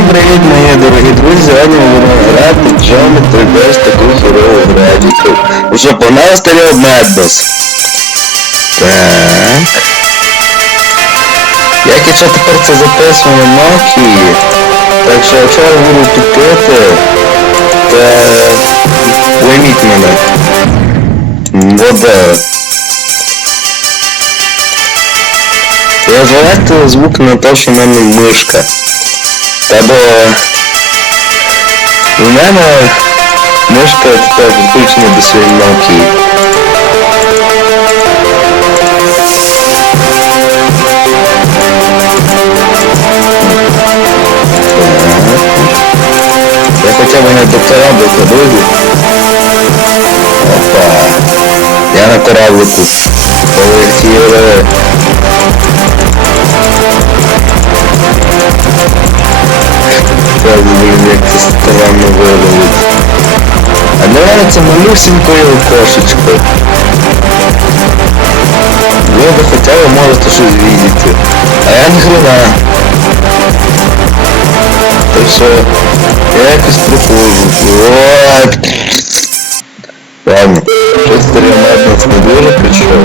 Всім привіт, мої дорогі друзі! Сьогодні ми будемо грати Geometry Dash таку херову графіку. Ну що, погнали старі Так. Як якщо тепер це записую на так що якщо я буду тупити, то пойміть мене. Вода. Я звертаю звук на те, що в мене мишка. Та бо у мене мишка тепер підключена до своєї Nokia. Я хоча б на кораблику друзі. Опа. Я на кораблику. Полетіли. Так, блін, як це странно виглядить. А для мене це малюсенькою кошечкою. Ви би хоча б можете щось видіти. А я ні хрена. Так що я якось проходжу. От. Ладно, щось старий нас не дуже прийшов.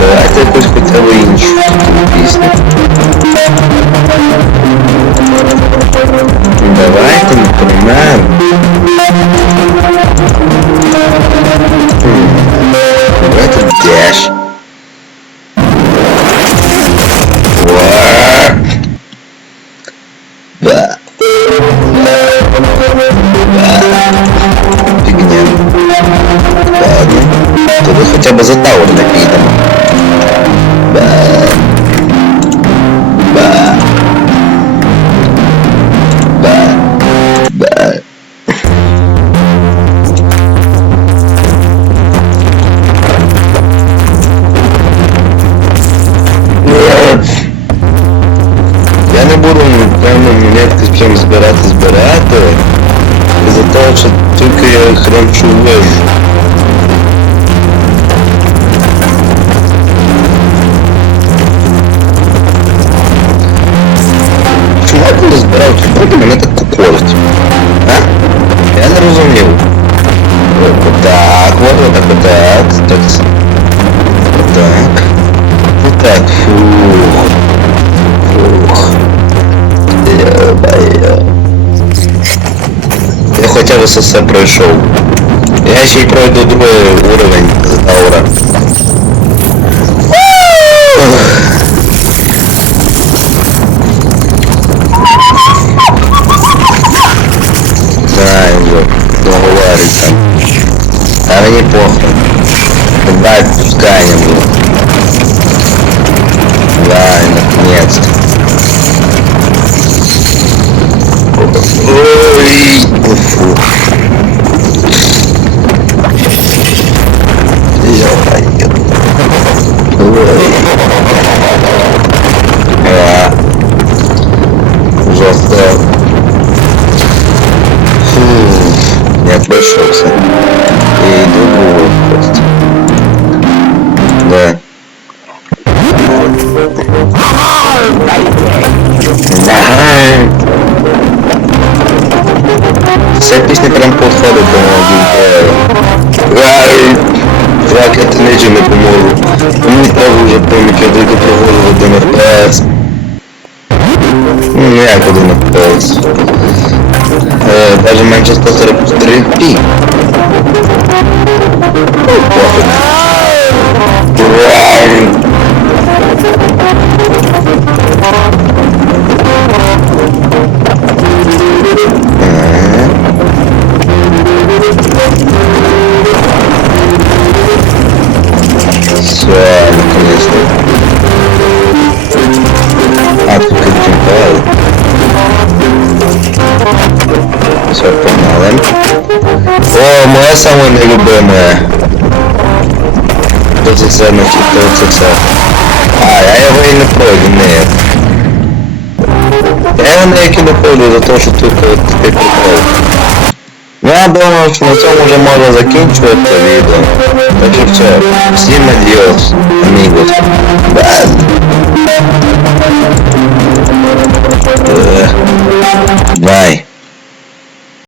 Давайте якусь хоча Хотя бы за Тауэр не підемо. Ба. Нет. Я не буду напевно міняти прям збирати. Із-за того, що тільки я хранчу вижу. Я хоча б це все пройшов. Я ще й пройду другий уровень з Таура. Сетиш не трябва по това да помоги. Ай! Тракът не че ме помоги. Ми първо за помика да го проводва да ме пас. Някъде на пас. Е, даже Манчестър се разпотреби. essa maneira é urbana é? Tô acessando aqui, tô acessando. Ai, aí eu vou indo pro né? É o né aqui no período, eu tô chutando que Minha dona, nós somos irmãos aqui em tua vida. Tá chutando. Cima de Deus, amigos. É. Vai. Vai.